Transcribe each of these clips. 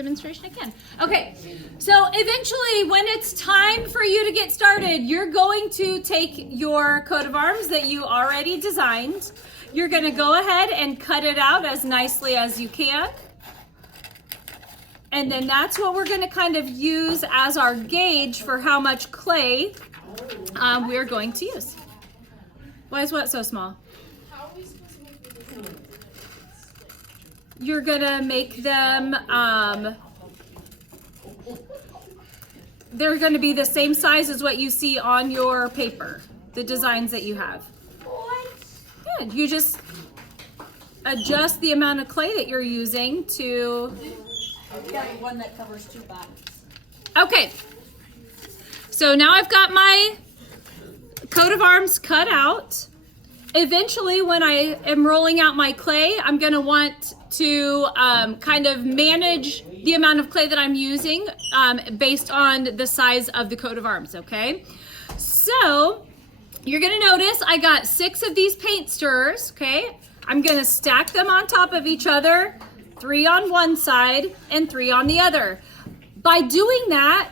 demonstration again. Okay, so eventually when it's time for you to get started, you're going to take your coat of arms that you already designed. You're going to go ahead and cut it out as nicely as you can. And then that's what we're going to kind of use as our gauge for how much clay we're going to use. Why is what so small? How are we supposed to make these? You're going to make them, they're going to be the same size as what you see on your paper, the designs that you have. Good. You just adjust the amount of clay that you're using to... I've got one that covers 2 bodies. Okay. So now I've got my coat of arms cut out. Eventually, when I am rolling out my clay, I'm going to want to kind of manage the amount of clay that I'm using based on the size of the coat of arms, okay? So you're going to notice I got 6 of these paint stirrers, okay? I'm going to stack them on top of each other, 3 on one side and 3 on the other. By doing that,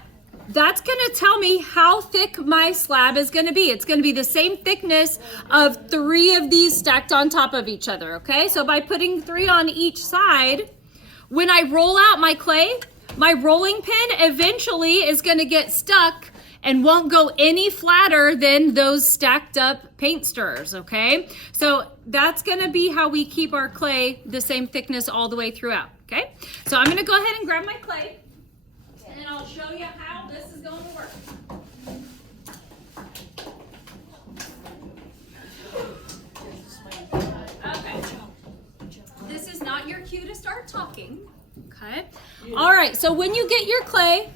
that's going to tell me how thick my slab is going to be. It's going to be the same thickness of 3 of these stacked on top of each other, okay? So by putting 3 on each side, when I roll out my clay, my rolling pin eventually is going to get stuck and won't go any flatter than those stacked up paint stirrers, okay? So that's going to be how we keep our clay the same thickness all the way throughout, okay? So I'm going to go ahead and grab my clay. And I'll show you how this is going to work. Okay. This is not your cue to start talking. Okay. All right. So when you get your clay,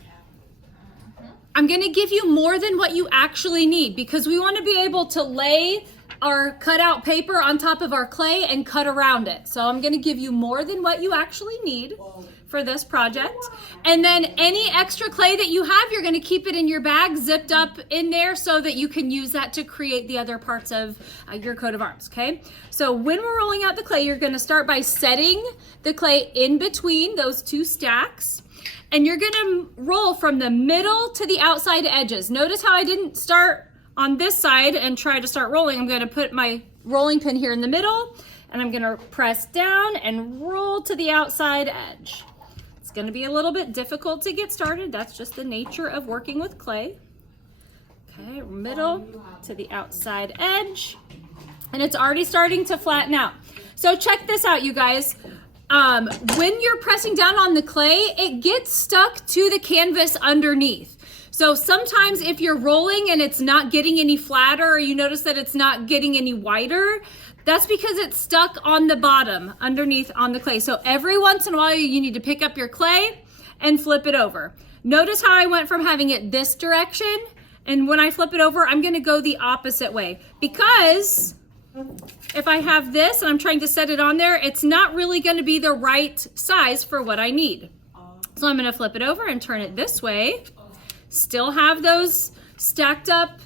I'm going to give you more than what you actually need because we want to be able to lay our cutout paper on top of our clay and cut around it. So I'm going to give you more than what you actually need for this project. And then any extra clay that you have, you're going to keep it in your bag zipped up in there so that you can use that to create the other parts of your coat of arms, okay? So when we're rolling out the clay, you're going to start by setting the clay in between those 2 stacks. And you're going to roll from the middle to the outside edges. Notice how I didn't start on this side and try to start rolling. I'm going to put my rolling pin here in the middle and I'm going to press down and roll to the outside edge. It's going to be a little bit difficult to get started. That's just the nature of working with clay. Okay, middle to the outside edge. And it's already starting to flatten out. So check this out, you guys. When you're pressing down on the clay, it gets stuck to the canvas underneath. So sometimes if you're rolling and it's not getting any flatter or you notice that it's not getting any wider, that's because it's stuck on the bottom underneath on the clay. So every once in a while you need to pick up your clay and flip it over. Notice how I went from having it this direction, and when I flip it over, I'm going to go the opposite way because if I have this and I'm trying to set it on there, it's not really going to be the right size for what I need. So I'm going to flip it over and turn it this way. Still have those stacked up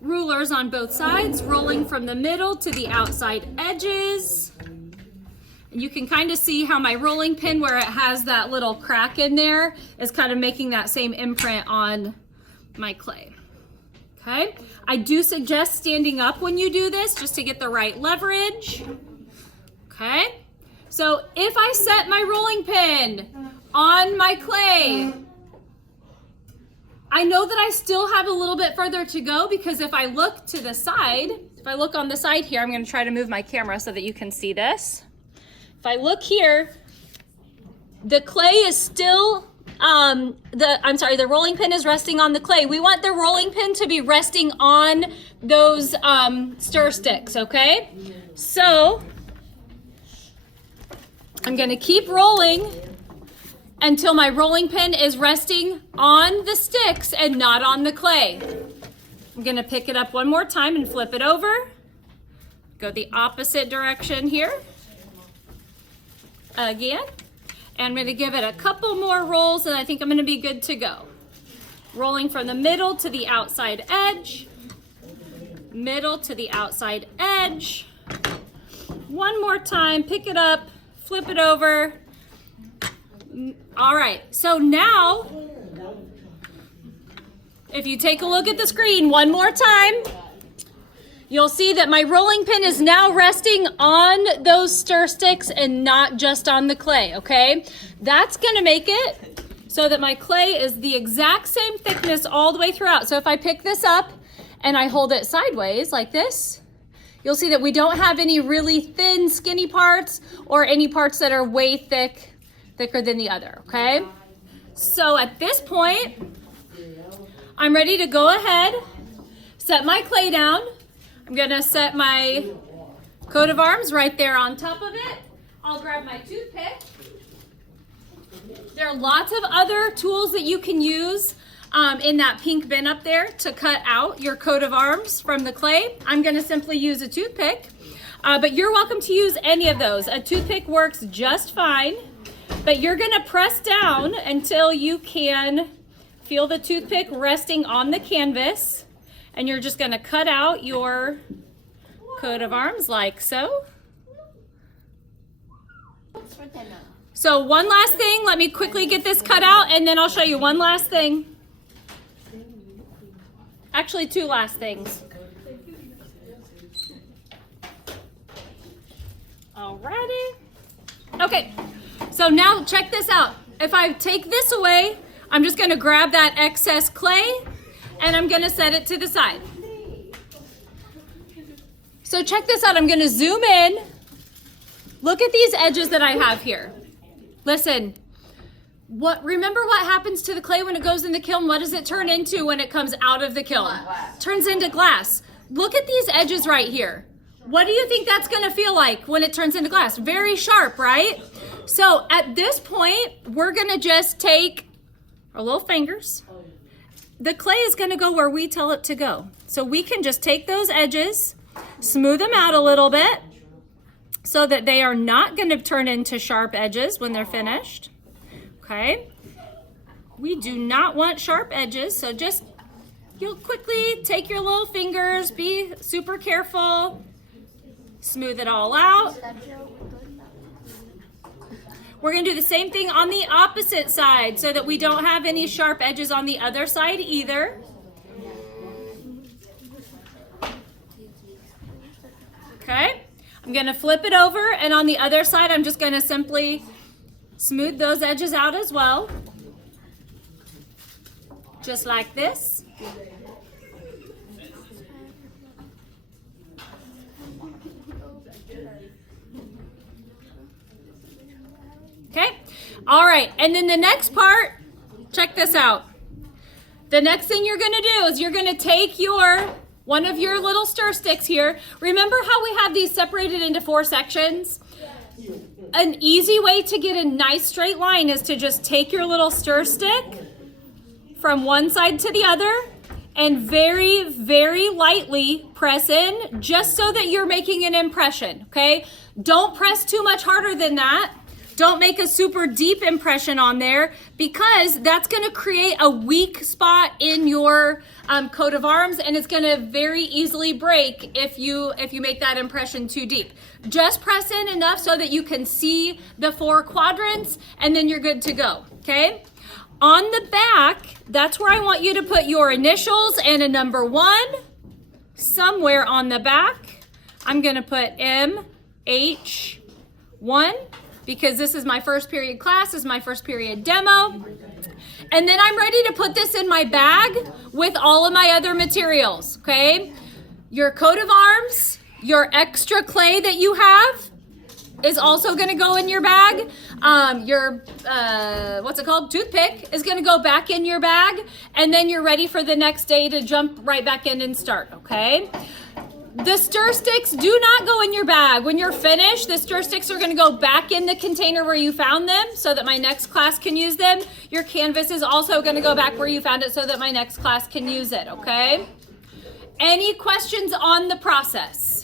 rulers on both sides, rolling from the middle to the outside edges. And you can kind of see how my rolling pin, where it has that little crack in there, is kind of making that same imprint on my clay. Okay, I do suggest standing up when you do this just to get the right leverage. Okay, so if I set my rolling pin on my clay, I know that I still have a little bit further to go because if I look to the side, if I look on the side here, I'm going to try to move my camera so that you can see this. If I look here, the clay is still, the rolling pin is resting on the clay. We want the rolling pin to be resting on those stir sticks, okay? So I'm going to keep rolling until my rolling pin is resting on the sticks and not on the clay. I'm going to pick it up one more time and flip it over. Go the opposite direction here. Again. And I'm going to give it a couple more rolls and I think I'm going to be good to go. Rolling from the middle to the outside edge. Middle to the outside edge. One more time, pick it up, flip it over. All right, so now, if you take a look at the screen one more time, you'll see that my rolling pin is now resting on those stir sticks and not just on the clay, okay? That's gonna make it so that my clay is the exact same thickness all the way throughout. So if I pick this up and I hold it sideways like this, you'll see that we don't have any really thin, skinny parts or any parts that are way thicker than the other, okay? So at this point, I'm ready to go ahead, set my clay down. I'm gonna set my coat of arms right there on top of it. I'll grab my toothpick. There are lots of other tools that you can use in that pink bin up there to cut out your coat of arms from the clay. I'm gonna simply use a toothpick, but you're welcome to use any of those. A toothpick works just fine, but you're gonna press down until you can feel the toothpick resting on the canvas, and you're just gonna cut out your coat of arms like so. So one last thing, let me quickly get this cut out and then I'll show you one last thing. Actually, two last things. Alrighty. Okay, so now check this out. If I take this away, I'm just gonna grab that excess clay and I'm gonna set it to the side. So check this out, I'm gonna zoom in. Look at these edges that I have here. Listen, remember what happens to the clay when it goes in the kiln? What does it turn into when it comes out of the kiln? Glass. Turns into glass. Look at these edges right here. What do you think that's gonna feel like when it turns into glass? Very sharp, right? So at this point, we're gonna just take our little fingers. The clay is gonna go where we tell it to go. So we can just take those edges, smooth them out a little bit so that they are not gonna turn into sharp edges when they're finished, okay? We do not want sharp edges, so just, you'll quickly take your little fingers, be super careful, smooth it all out. We're gonna do the same thing on the opposite side so that we don't have any sharp edges on the other side either. Okay, I'm gonna flip it over and on the other side, I'm just gonna simply smooth those edges out as well. Just like this. Okay, all right, and then the next part, check this out. The next thing you're gonna do is you're gonna take one of your little stir sticks here. Remember how we have these separated into 4 sections? An easy way to get a nice straight line is to just take your little stir stick from one side to the other and very, very lightly press in just so that you're making an impression, okay? Don't press too much harder than that. Don't make a super deep impression on there because that's gonna create a weak spot in your coat of arms and it's gonna very easily break if you make that impression too deep. Just press in enough so that you can see the 4 quadrants and then you're good to go, okay? On the back, that's where I want you to put your initials and a number 1 somewhere on the back. I'm gonna put MH1 because this is my first period class, this is my first period demo. And then I'm ready to put this in my bag with all of my other materials, okay? Your coat of arms, your extra clay that you have is also gonna go in your bag. Your, what's it called? Toothpick is gonna go back in your bag. And then you're ready for the next day to jump right back in and start, okay? The stir sticks do not go in your bag. When you're finished, the stir sticks are gonna go back in the container where you found them so that my next class can use them. Your canvas is also gonna go back where you found it so that my next class can use it, okay? Any questions on the process?